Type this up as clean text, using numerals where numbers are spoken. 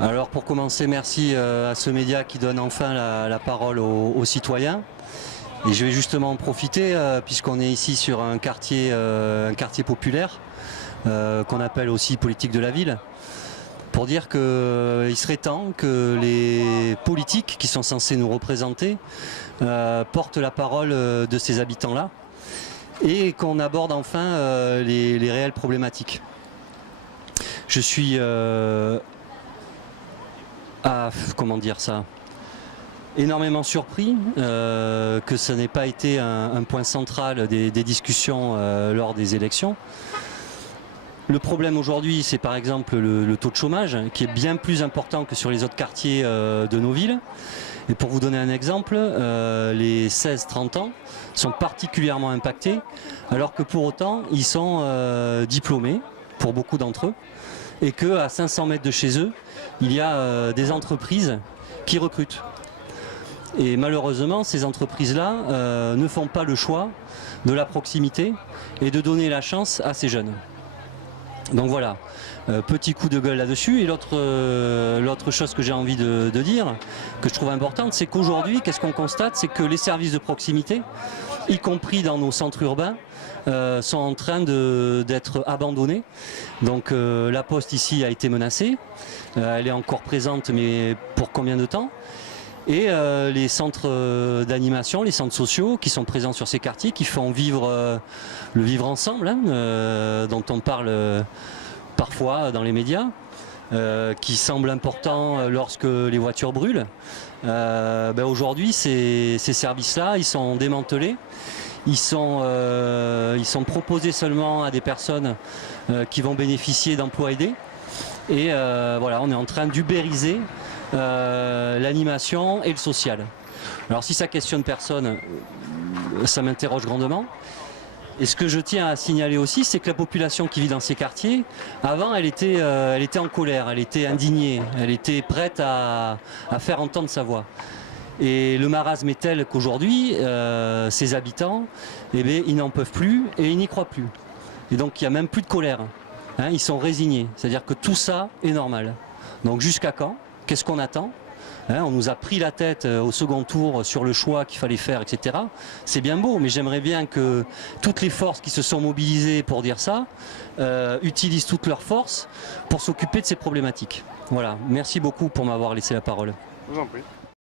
Alors pour commencer, merci à ce média qui donne enfin la parole aux citoyens. Et je vais justement en profiter puisqu'on est ici sur un quartier populaire qu'on appelle aussi politique de la ville, pour dire qu'il serait temps que les politiques qui sont censés nous représenter portent la parole de ces habitants-là et qu'on aborde enfin les réelles problématiques. Je suis énormément surpris que ce n'ait pas été un point central des discussions lors des élections. Le problème aujourd'hui, c'est par exemple le taux de chômage, qui est bien plus important que sur les autres quartiers de nos villes. Et pour vous donner un exemple, les 16-30 ans sont particulièrement impactés, alors que pour autant, ils sont diplômés, pour beaucoup d'entre eux, et qu'à 500 mètres de chez eux, il y a des entreprises qui recrutent. Et malheureusement, ces entreprises-là ne font pas le choix de la proximité et de donner la chance à ces jeunes. Donc voilà, petit coup de gueule là-dessus. Et l'autre chose que j'ai envie de dire, que je trouve importante, c'est qu'aujourd'hui, qu'est-ce qu'on constate? C'est que les services de proximité, y compris dans nos centres urbains, sont en train d'être abandonnés. Donc la Poste ici a été menacée, elle est encore présente, mais pour combien de temps? Et les centres d'animation, les centres sociaux qui sont présents sur ces quartiers, qui font vivre le vivre ensemble, dont on parle parfois dans les médias, qui semble important lorsque les voitures brûlent. Aujourd'hui, ces services-là, ils sont démantelés. Ils sont proposés seulement à des personnes qui vont bénéficier d'emplois aidés. Et voilà, on est en train d'ubériser l'animation et le social. Alors si ça questionne personne, ça m'interroge grandement. Et ce que je tiens à signaler aussi, c'est que la population qui vit dans ces quartiers, avant elle était en colère, elle était indignée, elle était prête à faire entendre sa voix. Et le marasme est tel qu'aujourd'hui, ces habitants, ils n'en peuvent plus et ils n'y croient plus. Et donc il n'y a même plus de colère. Ils sont résignés. C'est-à-dire que tout ça est normal. Donc jusqu'à quand? Qu'est-ce qu'on attend? On nous a pris la tête au second tour sur le choix qu'il fallait faire, etc. C'est bien beau, mais j'aimerais bien que toutes les forces qui se sont mobilisées pour dire ça utilisent toutes leurs forces pour s'occuper de ces problématiques. Voilà, merci beaucoup pour m'avoir laissé la parole. Je vous en prie.